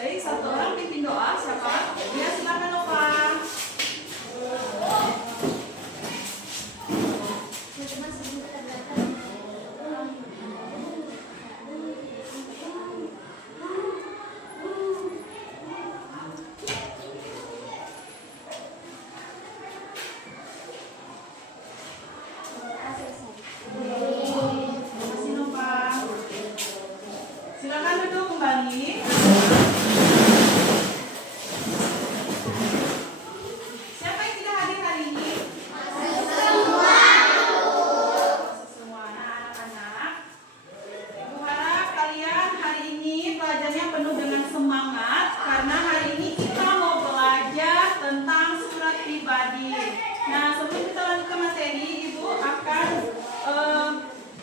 Baik, satu orang pimpin doa. Siapa? Ya, silakan Nova. Terima kasih Nova. Silakan duduk kembali. Siapa yang tidak hadir hari ini? Semua. Nah, anak-anak, Ibu harap kalian hari ini pelajarannya penuh dengan semangat karena hari ini kita mau belajar tentang surat pribadi. Nah, sebelum kita lanjut ke materi, Ibu akan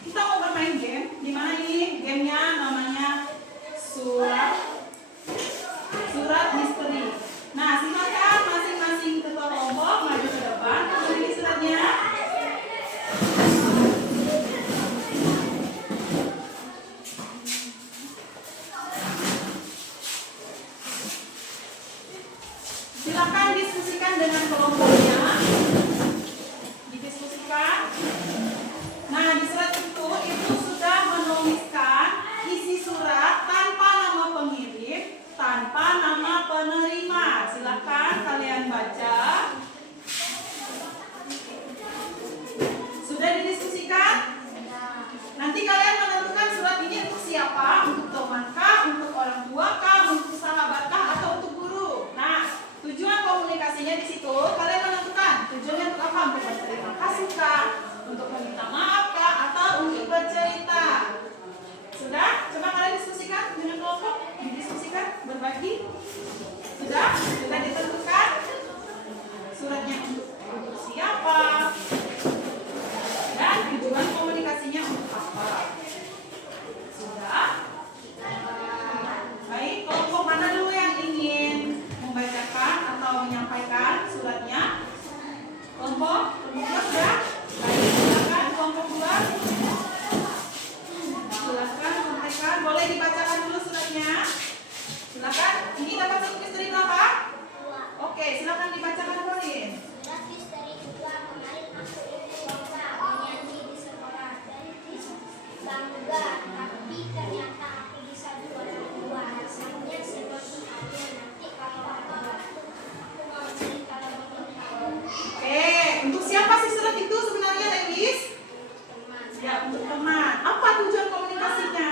kita mau bermain game. Di mana ini gamenya namanya surat misteri. Nah, silakan masing-masing ketua kelompok maju ke depan. Ini suratnya. Silakan diskusikan dengan kelompoknya. Didiskusikan. Nah, di surat itu sudah menuliskan isi surat tanpa nama pengirim, tanpa nama penerima. Silakan kalian baca. Sudah didiskusikan? Nanti kalian menentukan surat ini untuk siapa? Untuk teman-kah? Untuk orang tua-kah? Untuk sahabat-kah? Atau untuk guru? Nah, tujuan komunikasinya di situ kalian menentukan. Tujuannya untuk apa? Untuk berterima kasih kah? Untuk meminta maaf kah? Atau untuk bercerita? Sudah? Coba kalian diskusikan dengan kelompok. Didiskusikan, berbagi. Sudah? Sudah ditentukan? Suratnya untuk siapa? Dan tujuan komunikasinya untuk apa? Sudah? Baik, kelompok mana dulu yang ingin membacakan atau menyampaikan suratnya? Kelompok? Kelompok sudah? Baik, silakan kelompok 2. Silakan sampaikan. Boleh dibacakan dulu suratnya? Silakan. Ini dapat surat misteri berapa? Oke, silakan dibacakan boleh. Surat misteri 2 kemarin aku coba menyanyi di sekolah dan bangga, tapi ternyata aku bisa juara 2. Rasanya seperti ada nanti kalau aku mau cerita lebih lanjut. Oke, untuk siapa sih surat itu sebenarnya, Lewis? Ya, untuk teman. Apa tujuan komunikasinya?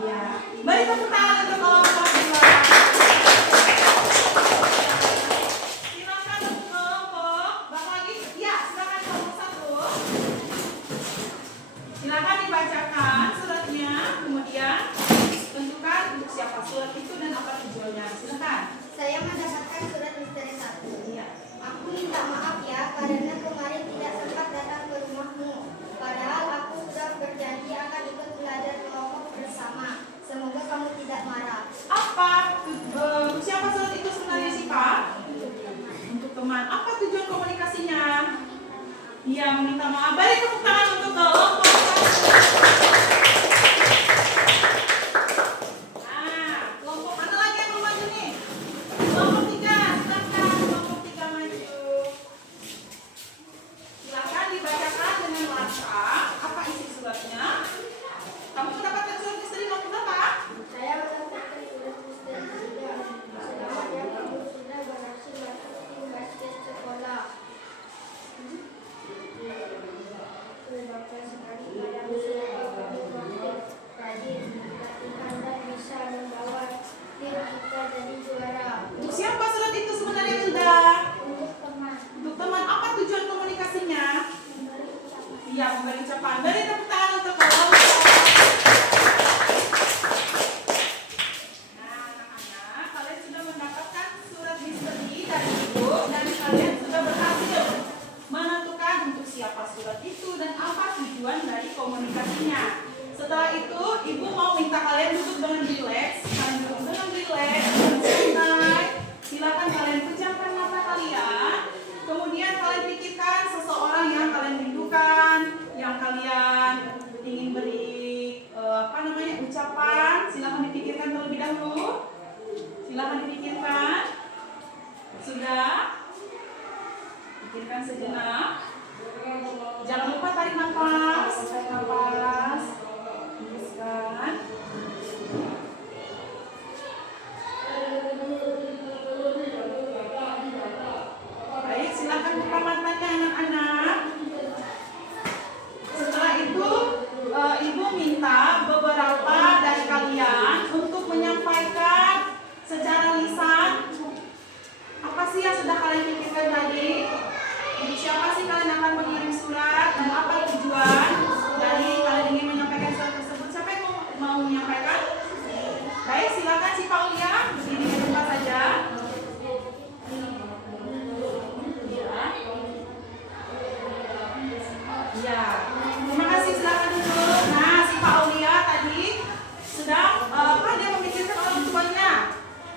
Iya. Beri tepuk tangan untuk kelompok 2. Silakan untuk kelompok. Bang lagi? Ya, silakan kelompok 1. Silakan dibacakan suratnya, kemudian tentukan untuk siapa surat itu dan apa tujuannya. Silakan. Saya mendapatkan surat misteri 1. Iya. Aku minta maaf ya karena kemarin tidak sempat datang ke rumahmu. Padahal aku sudah berjanji akan ikut belajar kelompok bersama. Semoga kamu tidak marah. Apa siapa surat itu sebenarnya sih Pak? Untuk teman. Apa tujuan komunikasinya? Iya, meminta maaf. Beri tepuk tangan untuk kelompok 1. Nah, kelompok mana lagi yang mau maju nih? Kelompok 3, silakan kelompok 3 maju. Silakan dibacakan dengan lantang. Apa isi suratnya? Kamu mendapatkan surat misteri nomor berapa? Saya mendapatkan surat misteri 3. Selamat ya, kamu sudah berhasil masuk tim basket sekolah. Terima kasih. Pak Ulia, berdiri di tempat saja. Ya, terima kasih, silakan duduk. Nah, si Pak Aulia tadi sedang dia memikirkan orang tuanya.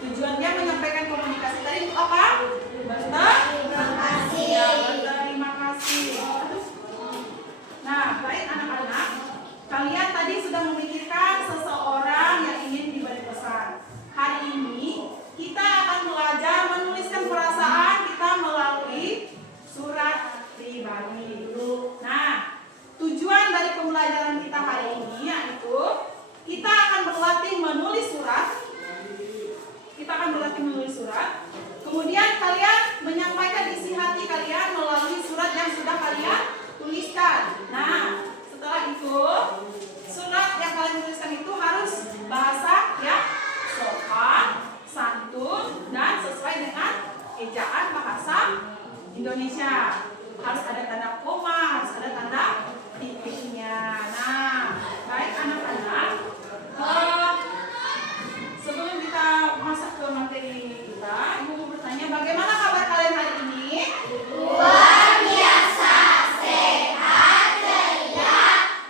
Tujuan dia menyampaikan komunikasi tadi untuk apa? Berterima kasih. Ya, berterima kasih. Nah, baik anak-anak, kalian tadi sudah memikirkan seseorang yang ingin diberi pesan. Hari ini kita akan belajar menuliskan perasaan kita melalui surat pribadi. Nah, tujuan dari pembelajaran kita hari ini yaitu kita akan berlatih menulis surat. Kemudian kalian menyampaikan isi hati kalian melalui surat yang sudah kalian tuliskan. Nah, setelah itu surat yang kalian tuliskan itu harus bahasa yang sopan, santun, dan sesuai dengan ejaan bahasa Indonesia. Harus ada tanda koma, harus ada tanda titiknya. Nah, baik anak-anak, sebelum kita masuk ke materi kita, Ibu mau bertanya, bagaimana kabar kalian hari ini? Luar biasa, sehat, ceria,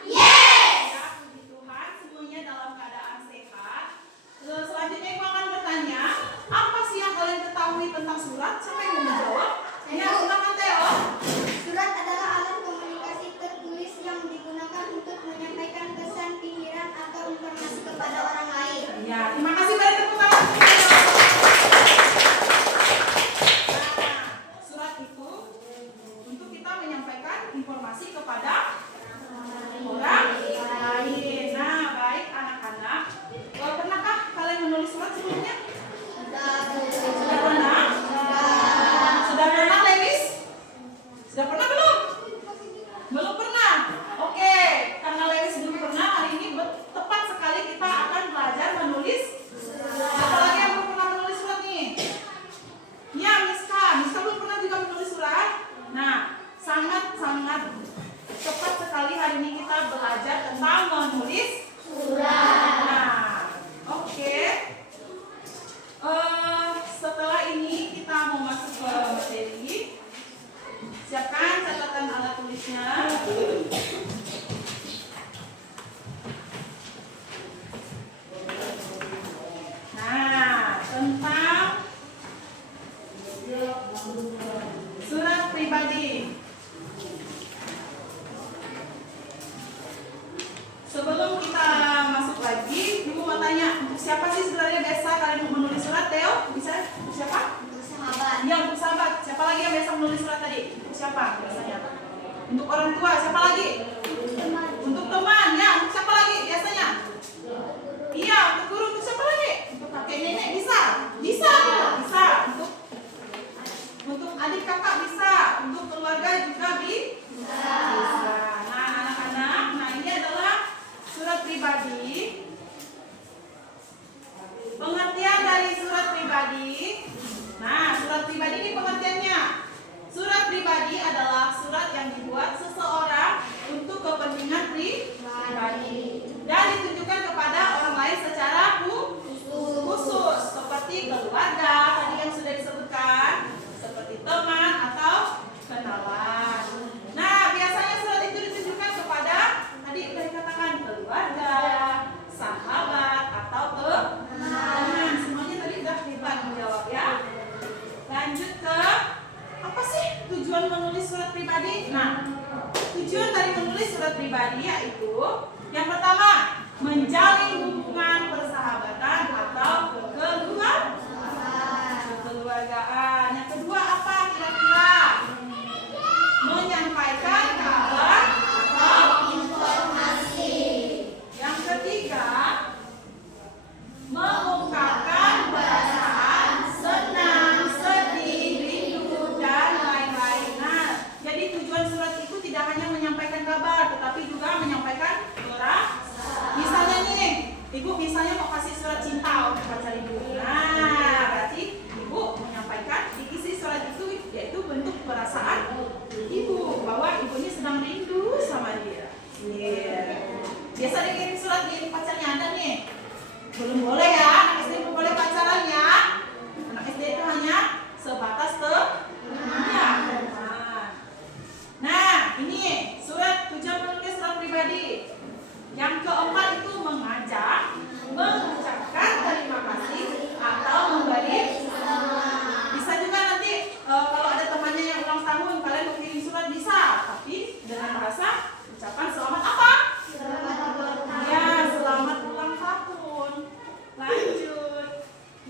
yes! Ya, puji Tuhan, semuanya dalam keadaan sehat. Selanjutnya Ibu akan bertanya, apa sih yang kalian ketahui tentang surat? Siapa yang mau menjawab? Ya, silakan Theo. Surat adalah alat komunikasi tertulis yang digunakan untuk menyampaikan pesan, pikiran, atau informasi kepada orang lain. Ya, terima kasih, beri tepuk tangan. Nah, surat itu untuk kita menyampaikan informasi kepada orang lain. Nah, baik anak-anak, pernahkah kalian menulis surat sebelumnya? Sudah pernah? Sudah pernah, Lewis? Sudah pernah belum? Belum pernah? Oke, karena Lewis belum pernah, hari ini tepat sekali kita akan belajar menulis. Siapa lagi yang belum pernah menulis surat nih? Ya, Miska belum pernah juga menulis surat. Nah, sangat-sangat tepat sekali hari ini kita belajar tentang menulis surat. Nah, oke. Setelah ini kita mau masuk ke materi. Siapkan catatan alat tulisnya. Nah, tentang surat pribadi. Sebelum kita masuk lagi, Ibu mau tanya, untuk siapa sih sebenarnya biasa kalian menulis surat? Theo, bisa? Untuk siapa? Untuk sahabat. Ya, untuk sahabat. Siapa lagi yang biasa menulis surat tadi? Untuk siapa biasanya? Untuk orang tua. Siapa lagi? Untuk teman. Ya, untuk siapa lagi biasanya? Iya, untuk guru. Untuk siapa lagi? Untuk kakek nenek bisa? Bisa. Untuk adik kakak bisa. Untuk keluarga juga bisa. Nah, anak-anak, ini adalah surat pribadi. Pengertian dari surat pribadi. Nah, surat pribadi ini pengertiannya. Surat pribadi adalah surat yang dibuat seseorang untuk kepentingan pribadi dan ditujukan kepada orang lain secara khusus, seperti keluarga tadi yang sudah disebutkan, seperti teman atau kenalan. Nah, biasanya surat itu ditujukan kepada tadi sudah dikatakan keluarga, sahabat atau teman. Semuanya tadi sudah hebat menjawab ya. Lanjut ke apa sih tujuan menulis surat pribadi? Nah, tujuan dari menulis surat pribadi yaitu yang pertama, menjalin hubungan persahabatan atau kekeluargaan. Yang kedua apa kira-kira? Menyampaikan kabar atau informasi. Yang ketiga, mengungkapkan perasaan senang, sedih, rindu, dan lain-lain. Nah, jadi tujuan surat itu tidak hanya menyampaikan kabar, tetapi juga menyampaikan perasaan. Misalnya nih,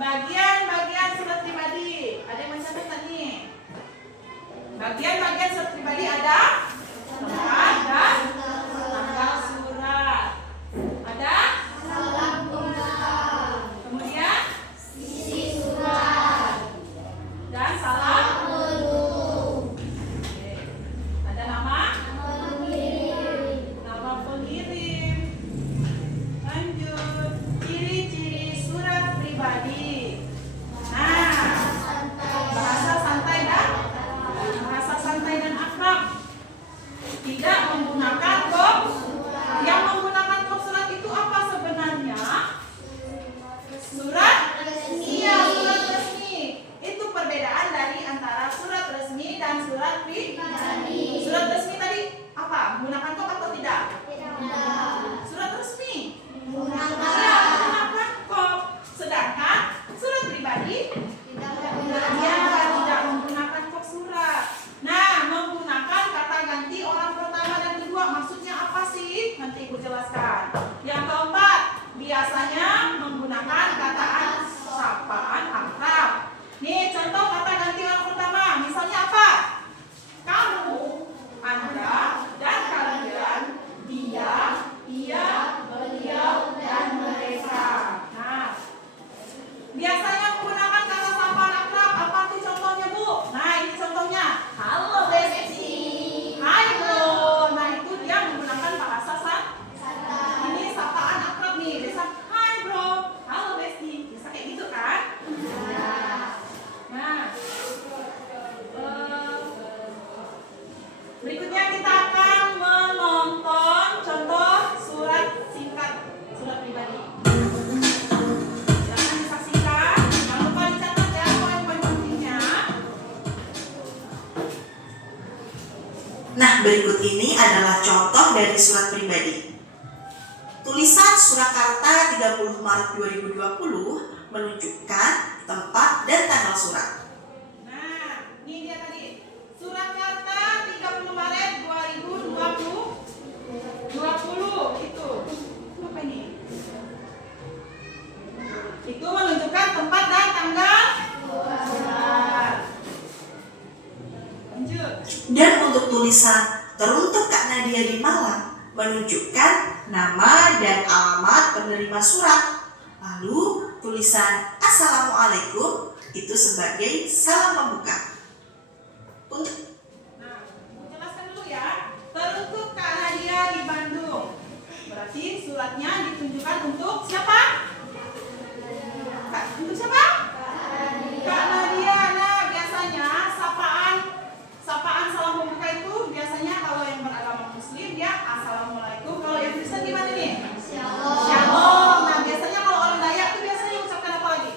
Bagian-bagian surat pribadi. Ada yang mencatat tadi? Bagian-bagian surat pribadi ada tempat dan tanggal surat. Ada? Kemudian dan salam. Oke. Ada nama pengirim. Lanjut. Ciri-ciri surat pribadi. Nah, bahasa santai dan akrab. Tidak menggunakan kop. Yang menggunakan kop surat itu apa sebenarnya? Surat resmi. Iya, surat resmi. Itu perbedaan dari antara surat resmi dan surat pribadi. Surat resmi tadi apa? Menggunakan kop atau tidak? Surat resmi menggunakan kop. Sedangkan surat pribadi tidak menggunakan kop surat. Nah, menggunakan kata ganti orang pertama dan kedua. Maksudnya apa sih? Nanti ibu jelaskan. Yang keempat, biasanya menggunakan kataan sapaan akrab. Nih, contoh kata ganti orang pertama. Misalnya apa? Kamu, Anda, dan kalian, dia, ia, beliau, dan mereka. Nah, biasanya menggunakan kata sapaan akrab. Apa tuh contohnya, Bu? Nah, ini contohnya. Halo, Besti. Hai, Bro. Nah, itu dia menggunakan bahasa ini sapaan akrab nih. Biasa, hai, Bro. Halo, Besti. Bisa kayak gitu kan? Nah, berikutnya kita akan menonton contoh surat singkat surat pribadi. Jangan disaksikan, jangan lupa dicatat ya poin-poin pentingnya. Nah, berikut ini adalah contoh dari surat pribadi. Tulisan Surakarta 30 Maret 2020 menunjukkan tempat dan tanggal surat. Nah, ini dia tadi. Surakarta 30 Maret 2020 itu. Apa ini? Itu menunjukkan tempat dan tanggal surat. Lanjut. Dan untuk tulisan teruntuk Kak Nadia di Malang menunjukkan nama dan alamat penerima surat. Lalu tulisan Assalamualaikum itu sebagai salam pembuka. Untuk Nah, jelaskan dulu ya. Teruntuk Kak Nadia di Bandung. Berarti suratnya ditunjukkan untuk siapa? Untuk siapa? Kak Nadia. Nah, biasanya sapaan salam pembuka itu biasanya kalau yang beragama Muslim dia Assalamualaikum. Kalau yang Kristen gimana nih? Shalom. Nah, biasanya kalau orang Dayak itu biasanya ucapkan apa lagi?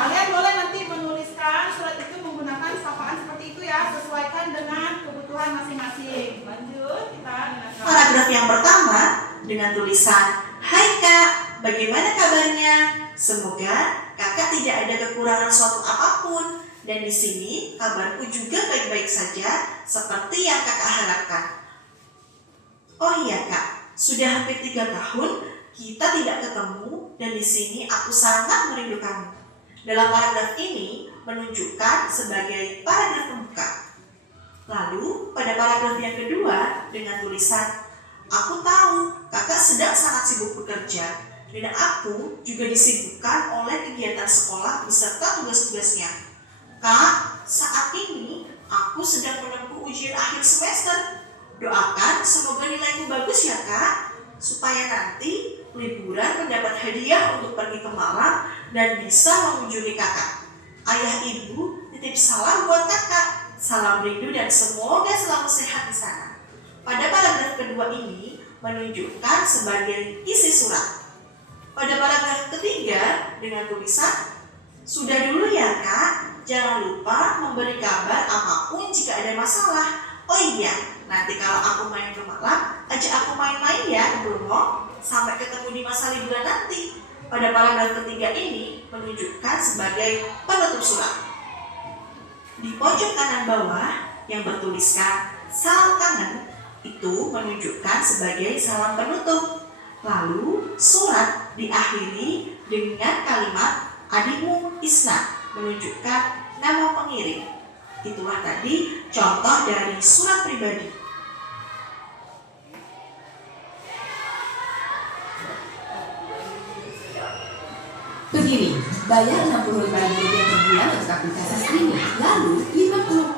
Kalian boleh nanti menuliskan surat itu menggunakan sapaan seperti itu ya, sesuaikan dengan kebutuhan masing-masing. Lanjut, kita dengarkan. paragraf yang pertama dengan tulisan Hai Kak, bagaimana kabarnya? Semoga Kakak tidak ada kekurangan suatu apapun. Dan di sini kabarku juga baik-baik saja seperti yang Kakak harapkan. Oh iya Kak, sudah hampir 3 tahun kita tidak ketemu dan di sini aku sangat merindukanmu. Dalam paragraf ini menunjukkan sebagai paragraf pembuka. Lalu pada paragraf yang kedua dengan tulisan Aku tahu Kakak sedang sangat sibuk bekerja dan aku juga disibukkan oleh kegiatan sekolah beserta tugas-tugasnya. Kak, saat ini aku sedang menempuh ujian akhir semester. Doakan semoga nilaiku bagus ya Kak, supaya nanti liburan mendapat hadiah untuk pergi ke Malang dan bisa mengunjungi Kakak. Ayah ibu titip salam buat Kakak. Salam rindu dan semoga selalu sehat di sana. Pada paragraf kedua ini menunjukkan sebagai isi surat. Pada paragraf ketiga dengan tulisan Sudah dulu ya Kak, jangan lupa memberi kabar apapun jika ada masalah. Oh iya, nanti kalau aku main ke Malang, ajak aku main-main ya ke Bromo. Sampai ketemu di masa liburan nanti. Pada paragraf ketiga ini menunjukkan sebagai penutup surat. Di pojok kanan bawah yang bertuliskan salam kangen itu menunjukkan sebagai salam penutup. Lalu surat diakhiri dengan kalimat adikmu Isna, menunjukkan nama pengirim. Itulah tadi contoh dari surat pribadi. Begini, bayar Rp65.000 per bulan untuk aplikasi streaming, lalu 50.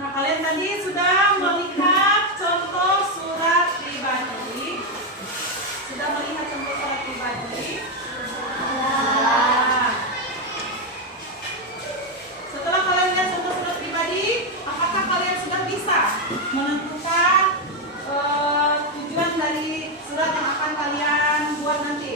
Nah, kalian tadi sudah melihat contoh surat pribadi. Sudah melihat contoh surat pribadi? Nah, setelah kalian lihat contoh surat pribadi, apakah kalian sudah bisa menentukan tujuan dari surat yang akan kalian buat nanti?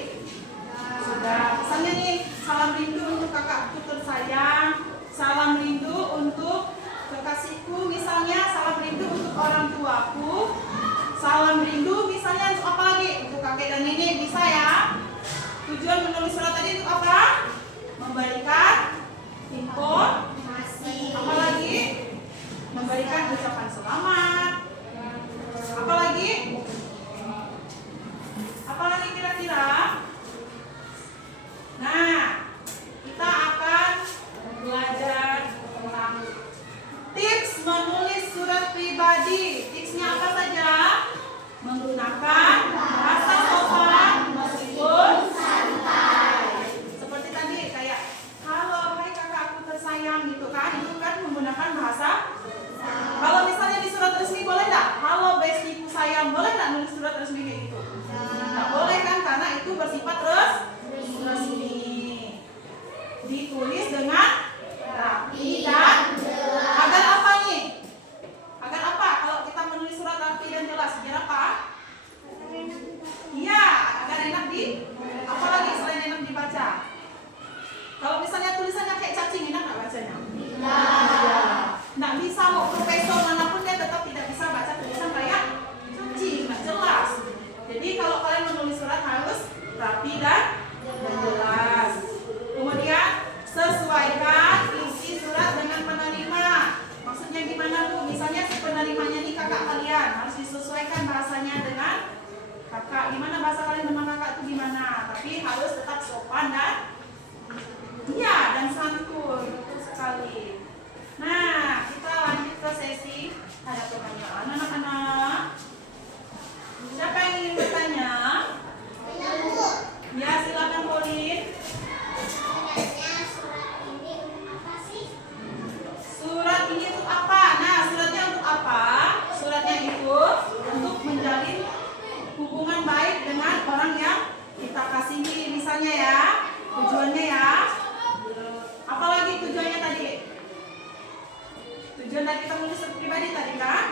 Sudah. Misalnya nih, salam rindu untuk kakakku tersayang, salam rindu untuk kekasihku, misalnya salam rindu untuk orang tuaku, salam rindu misalnya untuk apa lagi? Untuk kakek dan nenek, bisa ya? Tujuan menulis surat tadi untuk apa? Memberikan informasi. Apa lagi? Memberikan ucapan selamat. Apa lagi? Apa lagi kira-kira? Nah, kita akan belajar tentang tips menulis surat pribadi. Tipsnya apa saja? Menggunakan bahasa sopan meskipun santai. Seperti tadi kayak halo, hai kakakku tersayang gitu kan. Itu kan menggunakan bahasa. Kalau misalnya di surat resmi boleh enggak? Halo bestiku sayang, boleh enggak nulis surat resmi kayak gitu? Enggak boleh kan, karena itu bersifat resmi. Ditulis dengan rapi dan agar apa nih? Agar apa? Kalau kita menulis surat rapi dan jelas, biar apa? Iya, agar enak apalagi selain enak dibaca. Kalau misalnya tulisannya kayak cacing, enak nggak bacanya? Tidak. Nggak bisa, mau profesor manapun dia tetap tidak bisa baca tulisan kayak cacing, nggak jelas. Jadi kalau kalian menulis surat harus rapi dan jelas. Kemudian sesuaikan isi surat dengan penerima. Maksudnya gimana Bu? Misalnya si penerimanya nih kakak kalian, harus disesuaikan bahasanya dengan kakak. Gimana bahasa kalian dengan kakak itu gimana? Tapi harus tetap sopan dan dan santun. Betul sekali. Nah, kita lanjut ke sesi ada pertanyaan anak-anak. Siapa yang ingin bertanya? Ya, silakan Pauline. Surat ini untuk apa? Nah, suratnya untuk apa? Suratnya itu untuk menjalin hubungan baik dengan orang yang kita kasihi, misalnya ya. Tujuannya ya. Apalagi tujuannya tadi? Tujuan dari kita menulis surat pribadi tadi kan?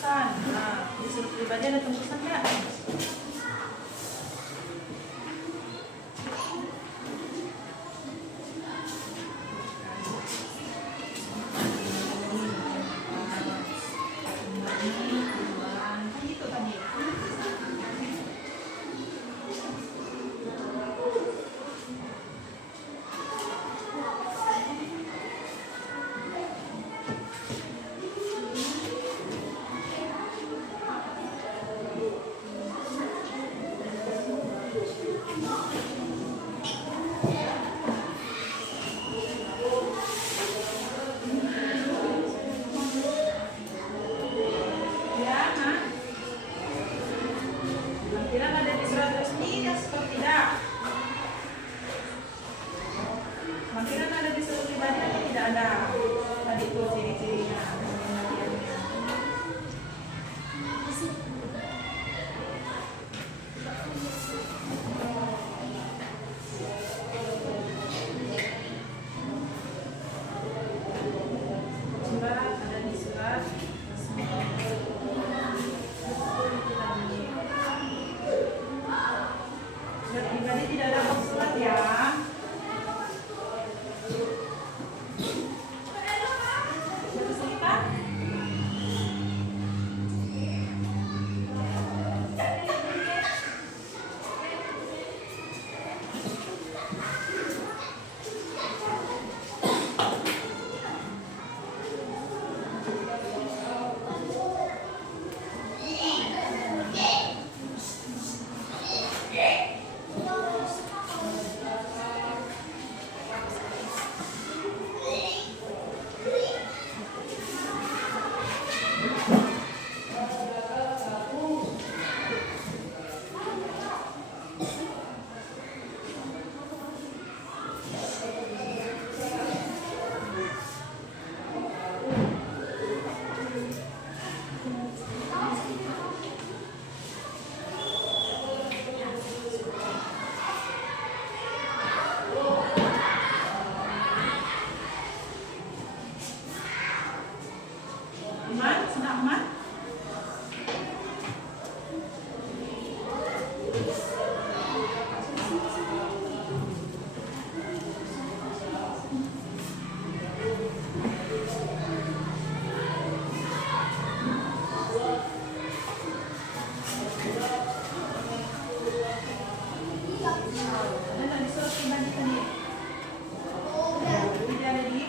tembusan. Nah, di surat pribadi ada tembusan nggak? Kan gitu tadi. Ya, Mak. Tampilan ada di surat resmi atau tidak? Tampilan ada di surat pribadi atau tidak ada? Tadi itu ciri-cirinya. Surat ada di surat resmi. Surat pribadi tidak ada box surat ya. Surat selipar. Aman, sudah aman? Ada di surat pribadi tadi. Tidak ada di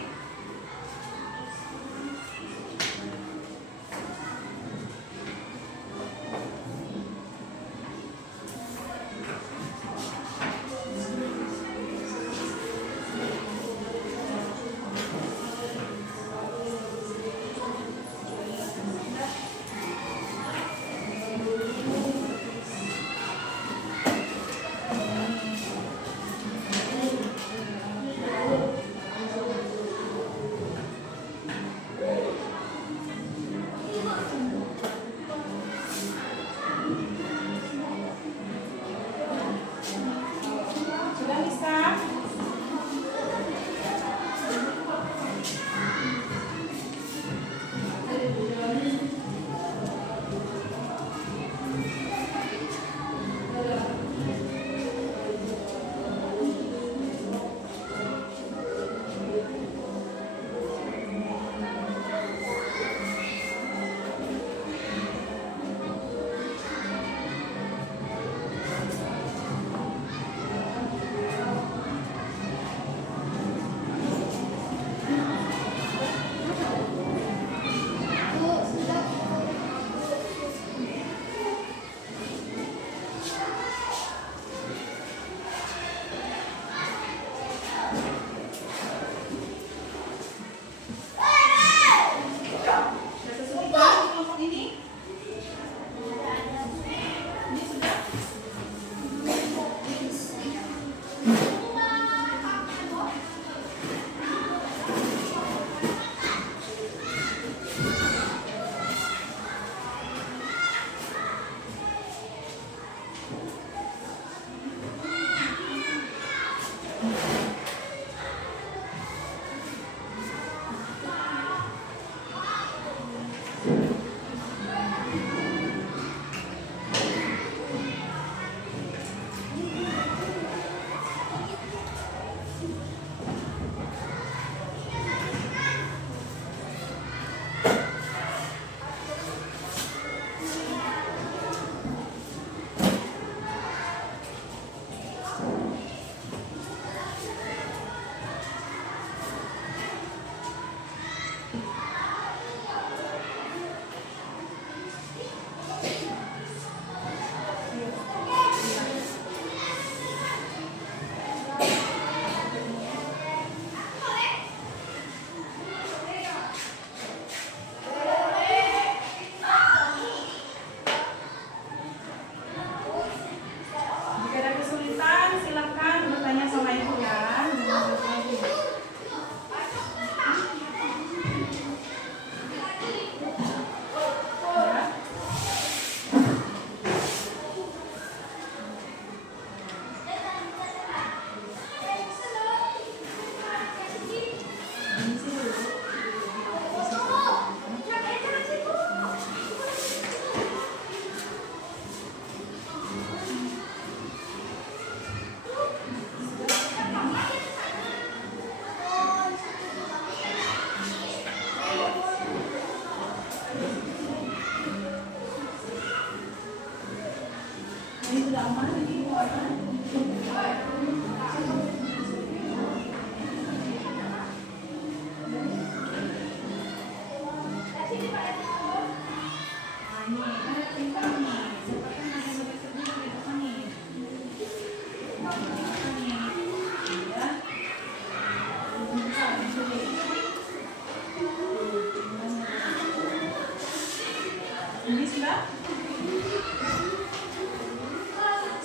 sudah?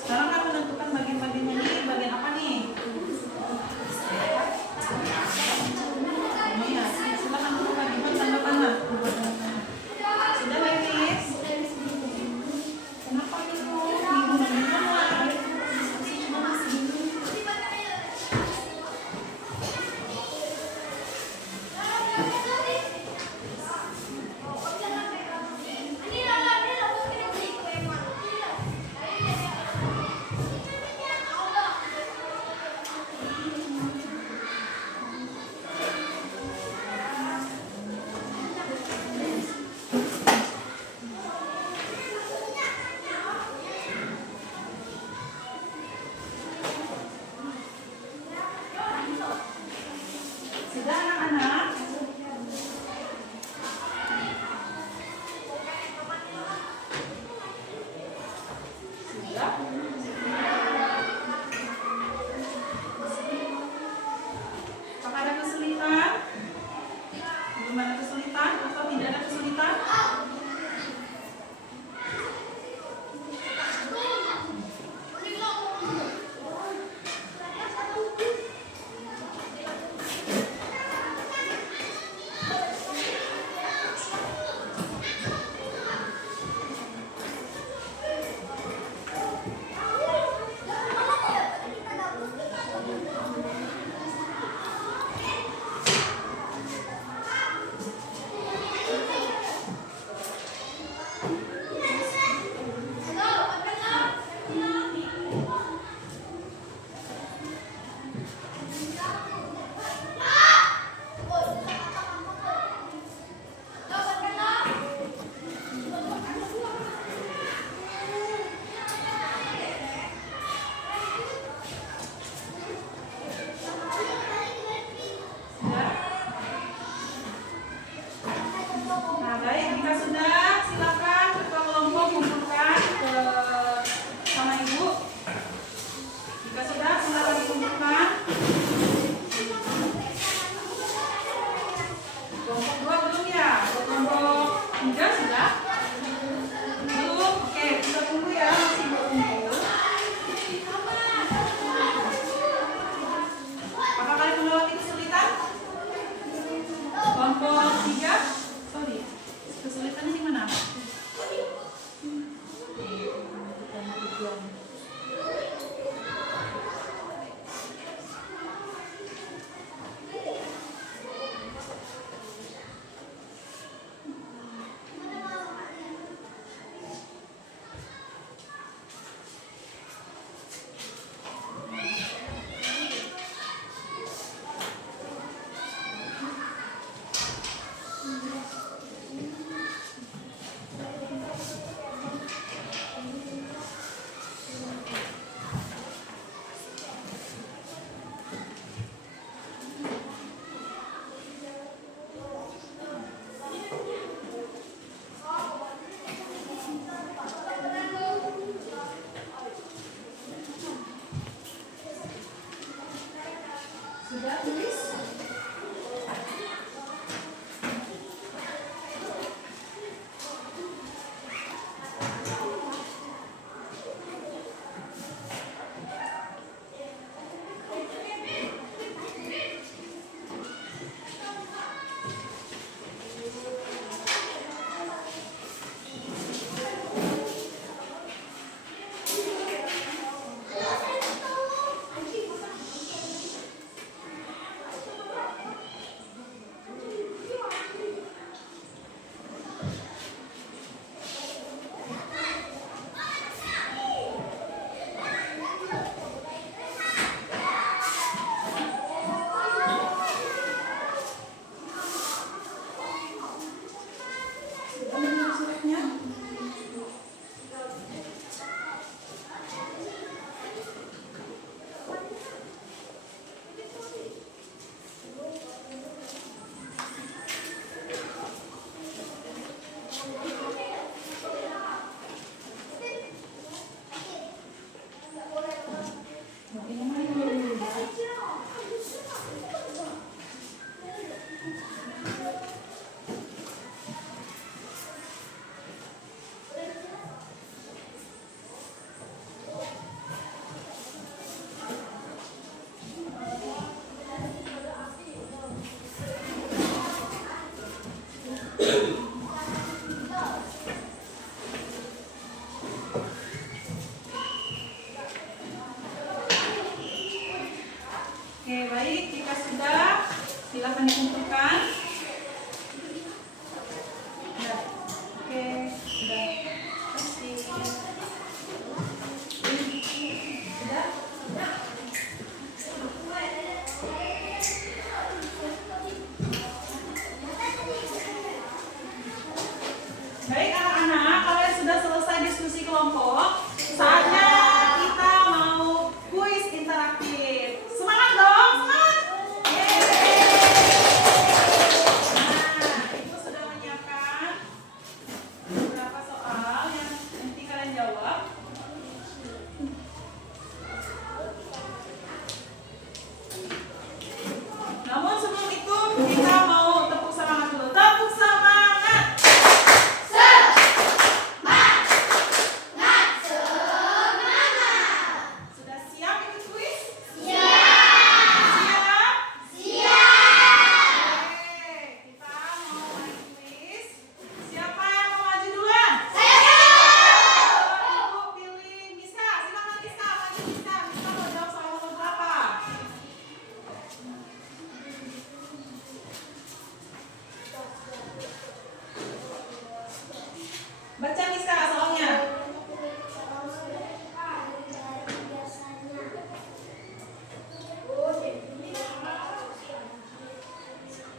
Sekarang kamu menentukan bagian-bagiannya nih. Bagian apa nih? Ini ya. Silakan buka dibuat tanda panah. Sudah, Lenis? Kenapa gitu? Sudah, anak-anak? Sudah? Apakah ada kesulitan? Belum ada kesulitan atau tidak ada kesulitan? Nah, baik, jika sudah, silakan ketua kelompok kumpulkan ke sama ibu. Jika sudah, silakan dikumpulkan. Kelompok 2 belum ya? Kelompok 3 sudah? Belum? Oke, kita tunggu ya, masih berkumpul. Apakah kalian melewati kesulitan? Kelompok 3? Sorry, kesulitannya di mana? Sudah tulis? Oke, baik. Jika sudah, silakan dikumpulkan. Ya. Oke, sudah. Kasih. Sudah? Baik anak-anak, kalian sudah selesai diskusi kelompok. Saatnya kita mau kuis interaktif. Semangat dong, semangat! Yeay! Nah, ibu sudah menyiapkan beberapa soal yang nanti kalian jawab. Namun sebelum itu kita mau tepuk semangat dulu. Tepuk semangat! Sudah siap ikut kuis? Siap? Oke, kita mau main kuis. Siapa yang mau maju duluan? Ibu pilih Miska. Silakan Miska, maju Miska. Miska mau jawab soal nomor berapa? Baca Miska soalnya.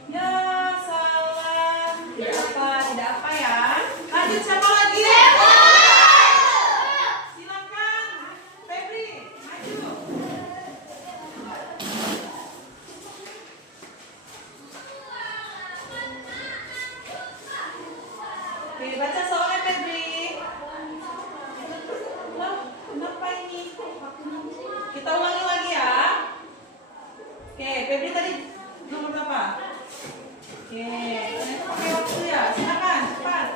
Ya, salah. Tidak apa ya. Lanjut siapa lagi? Silakan. Febri, maju. Oke, baca soalnya Febri. Loh, kenapa ini? Kita ulangi lagi ya. Oke, Febri tadi nomor berapa? Oke, ternyata pakai waktu ya. Silakan, cepat.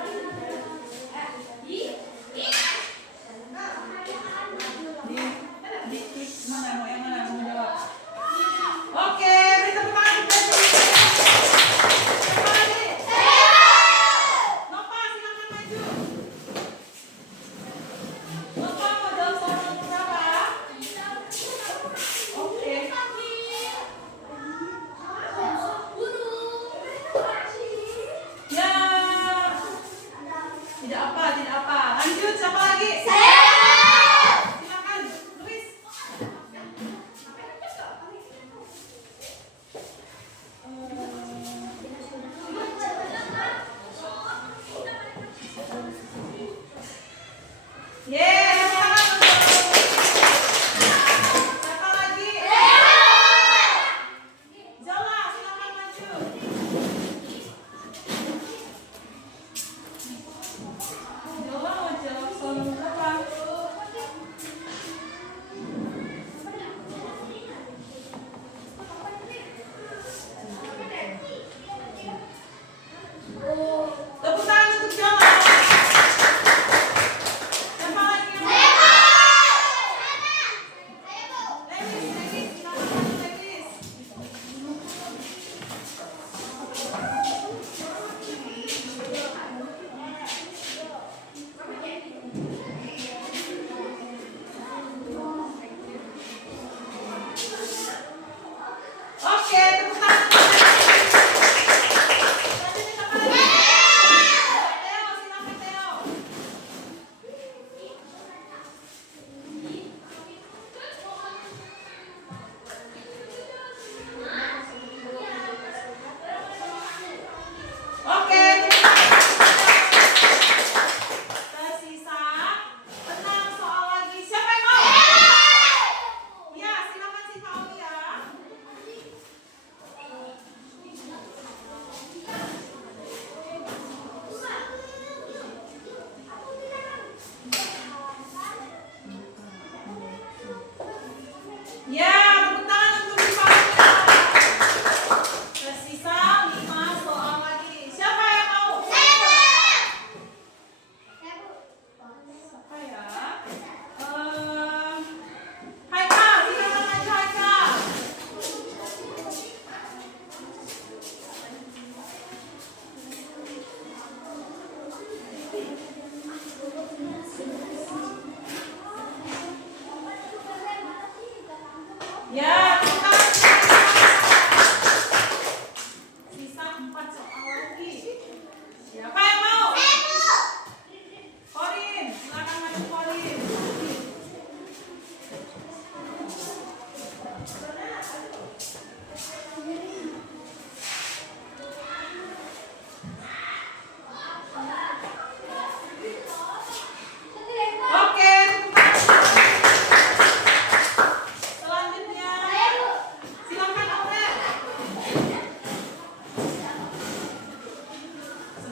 Di klik mana? Mau yang mana? Mau jawab? Oke, beri tepuk tangan untuk Febri. Siapa lagi? Nova, silakan maju. Nova mau jawab soal nomor berapa? Oke. Ya. Tidak apa. Lanjut, siapa lagi? Silakan, Luis. Yeay, siapa lagi? Zola, silakan maju. Zola mau jawab soal nomor berapa? Tepuk tangan untuk Zola. Siapa lagi yang mau? Levis, silakan maju Levis. Oke, tepuk tangan untuk Levis. Lanjutin siapa lagi? Theo, silakan Theo. Oke, tersisa 6 soal lagi. Siapa yang mau? Ya, silakan si Fauzi ya. Ya, tepuk tangan untuk si Fauzi. Tersisa 5 soal lagi. Siapa yang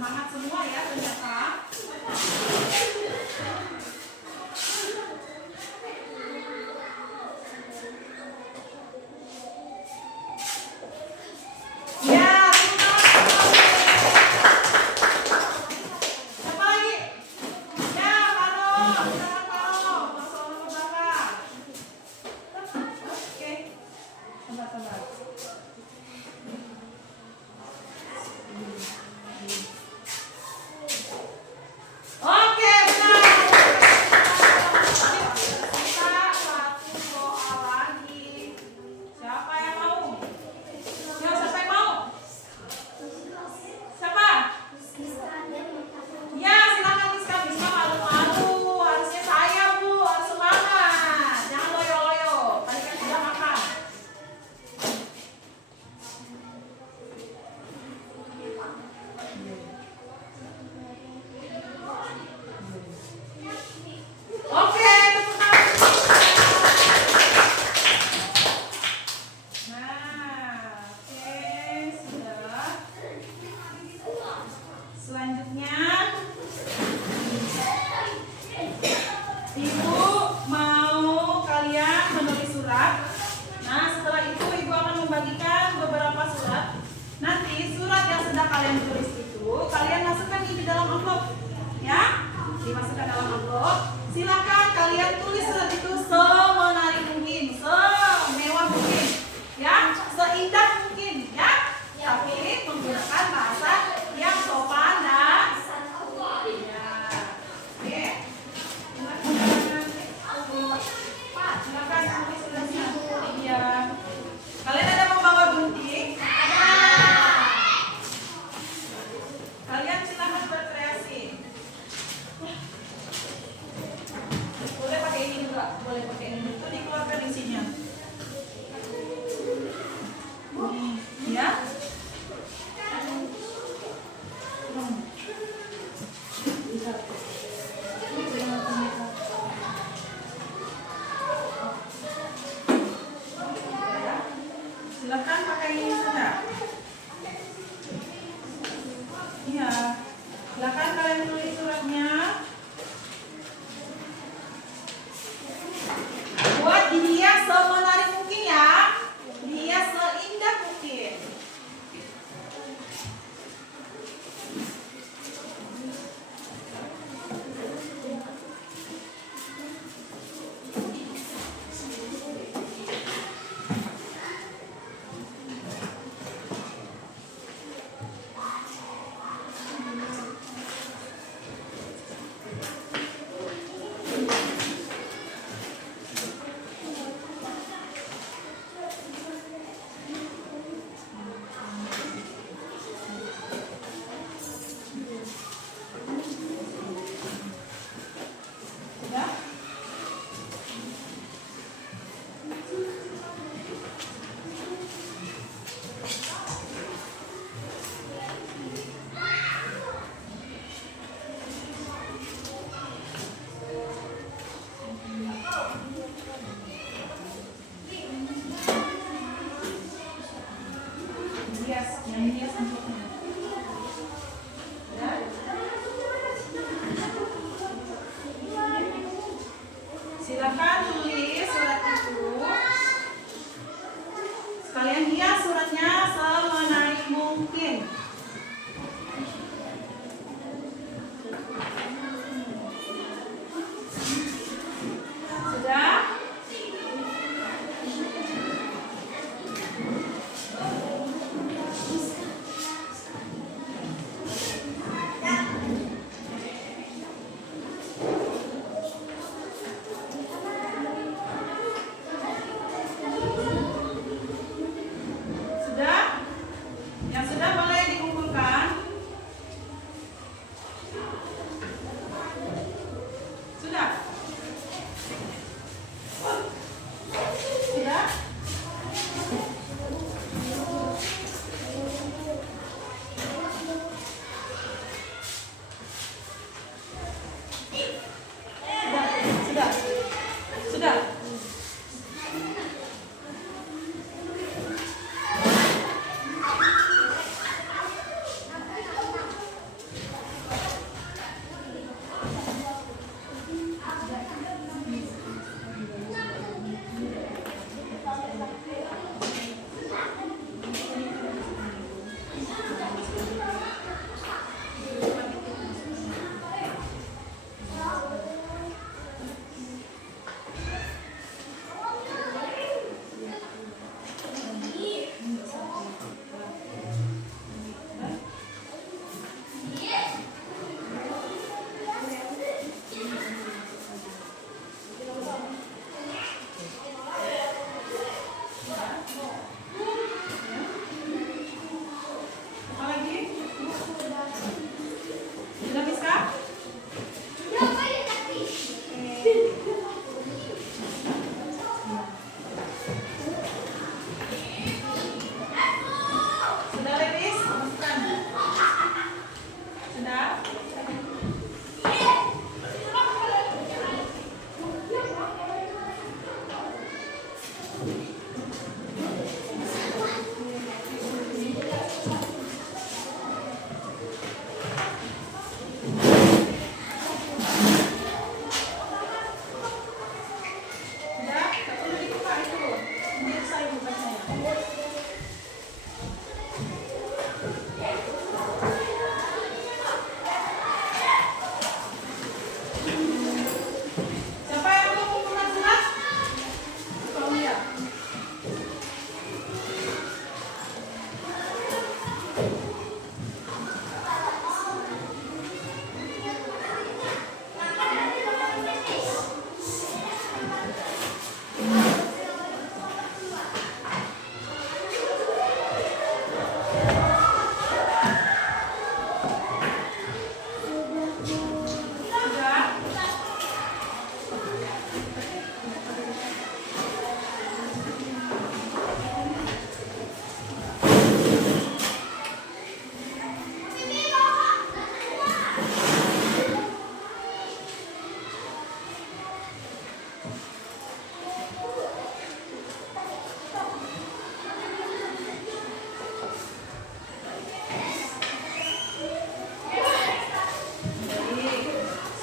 semangat semua ya ternyata. Ya, siapa lagi? Ya, Pano. Silakan Pano. Masuk nomor berapa? Oke. Sabar. Oke, benar. Kita satu soal lagi. Siapa yang mau? Siapa yang mau? Siapa? Ya, silakan Miska. Miska malu-malu. Harusnya saya, Bu. Harus semangat. Jangan loyo-loyo. Tadi kan sudah makan. Oke, tepuk tangan. Nah, oke, sudah. Selanjutnya, Ibu mau kalian menulis surat. Nah, setelah itu Ibu akan membagikan beberapa surat. Nanti surat yang sudah kalian tulis itu kalian masukkan di dalam amplop, ya. Dimasukkan dalam amplop. Silakan kalian tulis surat itu semenarik mungkin, semewah mungkin, ya, seindah mungkin, ya. Tapi menggunakan bahasa yang sopan dan ya. Oke. Silakan tulis suratnya. Iya. Kalian ada membawa gunting? Kalian silakan berkreasi. Boleh pakai ini juga, boleh pakai ini. Itu dikeluarkan isinya. Nih, ya. Silakan pakai ini saja. Iya. Silakan kalian tulis suratnya. Buat dihias semenarik mungkin ya. Dihias seindah mungkin.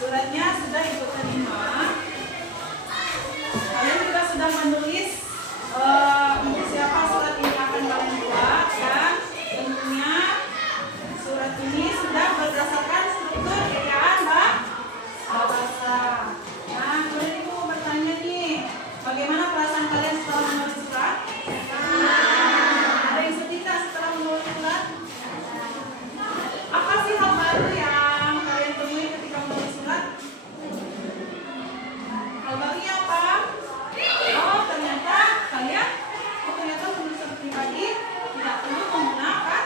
Suratnya sudah Ibu terima. Kalian juga sudah menulis untuk siapa surat ini akan kalian buat, dan tentunya surat ini sudah berdasarkan struktur ejaan bahasa. Nah, kemudian Ibu mau bertanya nih, bagaimana perasaan kalian setelah menulis surat? Ada yang sedih tak setelah menulis surat? Apa sih hal baru yang kalian temui ketika menulis surat? Hal barunya apa? Oh, ternyata menulis surat pribadi tidak perlu menggunakan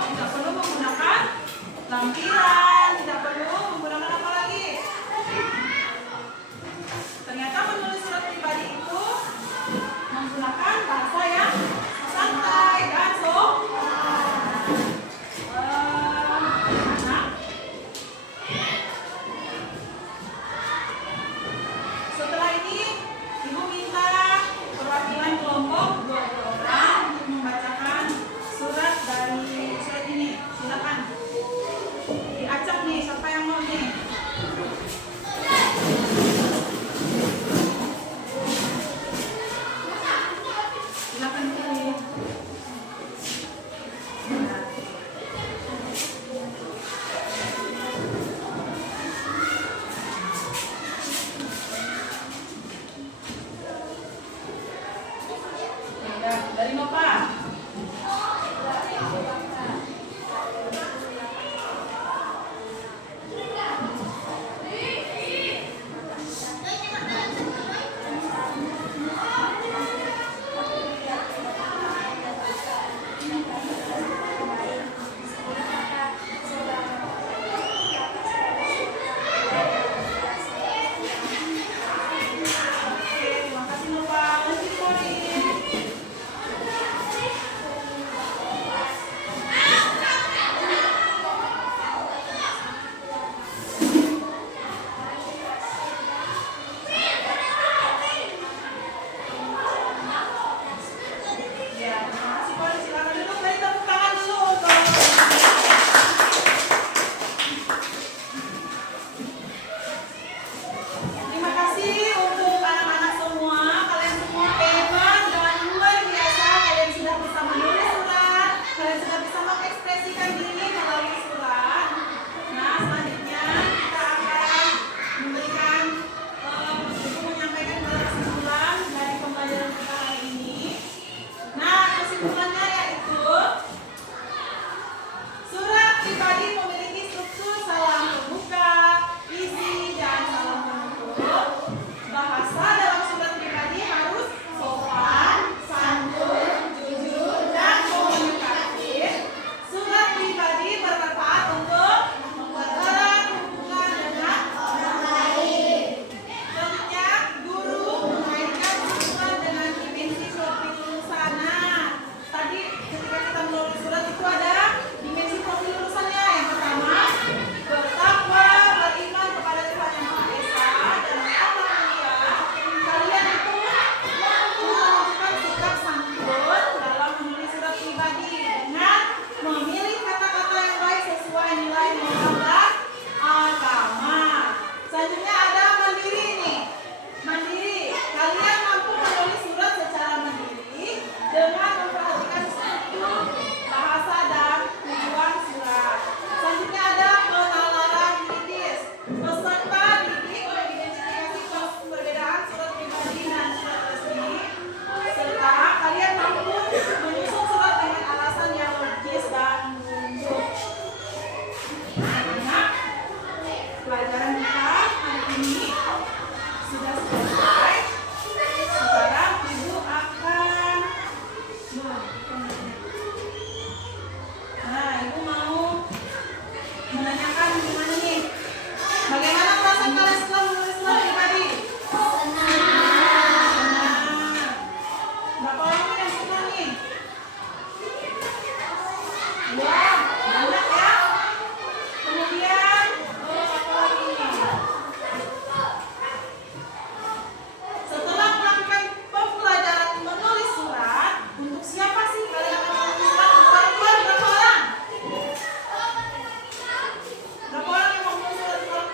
tidak perlu menggunakan lampiran, tidak perlu menggunakan apa lagi? Ternyata menulis surat pribadi itu menggunakan bahasa yang santai dan anak. Setelah ini, Ibu minta perwakilan kelompok 20 orang untuk membacakan surat dari surat ini. Silakan. Diacak nih, siapa yang mau nih? Silakan pilih. Dari Nova. Terima kasih Nova. Lanjut Corin. Ya, terima kasih Corin. Silakan duduk. Beri tepuk tangan dulu untuk terima kasih untuk anak-anak semua. Kalian semua hebat dan luar biasa. Kalian sudah bisa menulis surat. Kalian sudah bisa mengekspresikan diri melalui surat. Nah, selanjutnya kita akan memberikan Ibu menyampaikan kesimpulan dari pembelajaran kita hari ini. Nah, kesimpulannya yaitu surat pribadi memiliki struktur salam terbuka, isi, dan salam penutup. Bahasa dalam surat pribadi harus sopan, santun, jujur, dan komunikatif. Surat pribadi bermanfaat untuk mempererat hubungan dengan orang lain. Tentunya guru mengaitkan hubungan dengan dimensi profil lulusan. Nah, tadi ketika kita menulis surat itu ada dimensi profil lulusannya. Yang pertama, bertakwa, beriman kepada Tuhan Yang Maha Esa, dan beramal mulia. Kalian itu menunjukkan sikap santun dalam menulis surat pribadi dengan memilih kata-kata yang baik sesuai nilai moral dan agama. Selanjutnya ada mandiri nih. Mandiri. Kalian mampu menulis surat secara mandiri dengan memperhatikan struktur, bahasa, dan tujuan surat. Selanjutnya ada penalaran kritis. Peserta didik mengidentifikasi perbedaan surat pribadi dan surat resmi, serta kalian mampu menyusun surat dengan alasan yang logis dan menunjuk. Nah, pelajaran kita hari ini sudah selesai. Sekarang Ibu akan Ibu mau menanyakan gimana nih? Bagaimana perasaan kalian setelah menulis surat pribadi? Senang. Berapa orang nih yang senang nih? Wah, banyak ya. Kemudian apa lagi nih? Setelah melakukan pembelajaran menulis surat, untuk siapa sih kalian akan menulis surat? Keluar berapa orang? Berapa orang yang mau menulis surat keluar?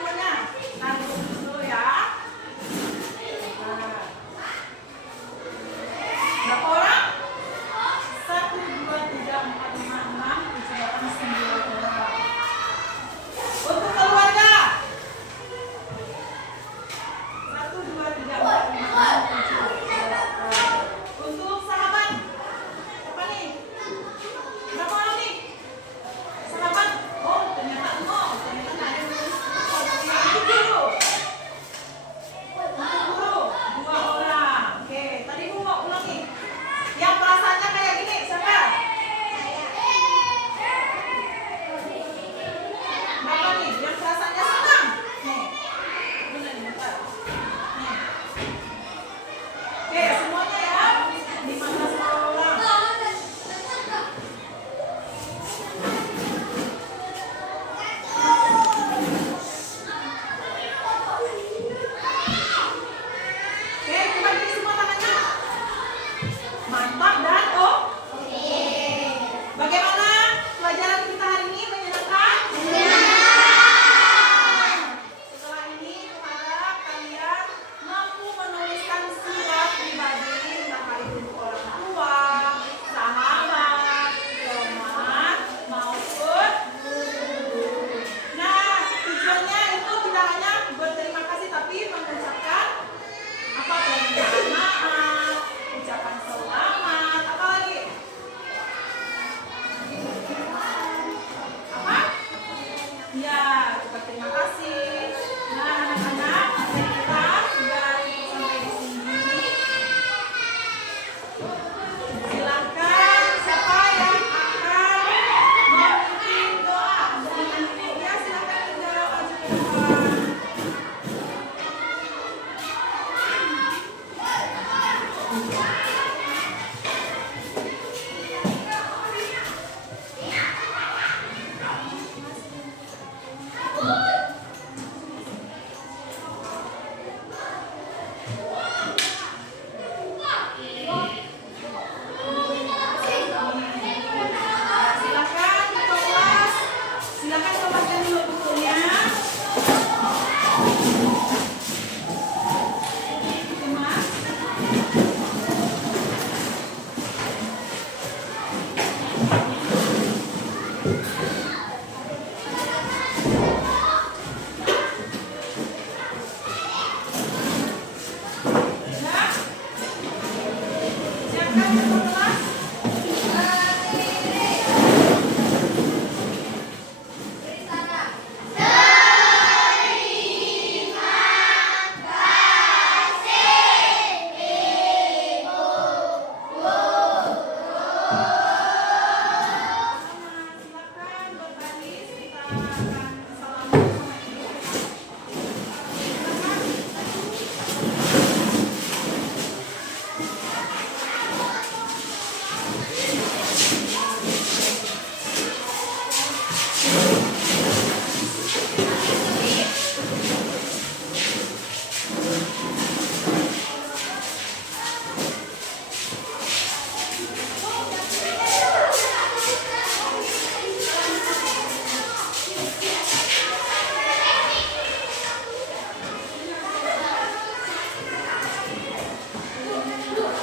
Ya, kita terima kasih. Nah, anak-anak, materi kita sudah cukup sampai di sini. Silakan siapa yang akan memimpin doa? Ya, silakan Linda maju ke depan. Silakan Thomas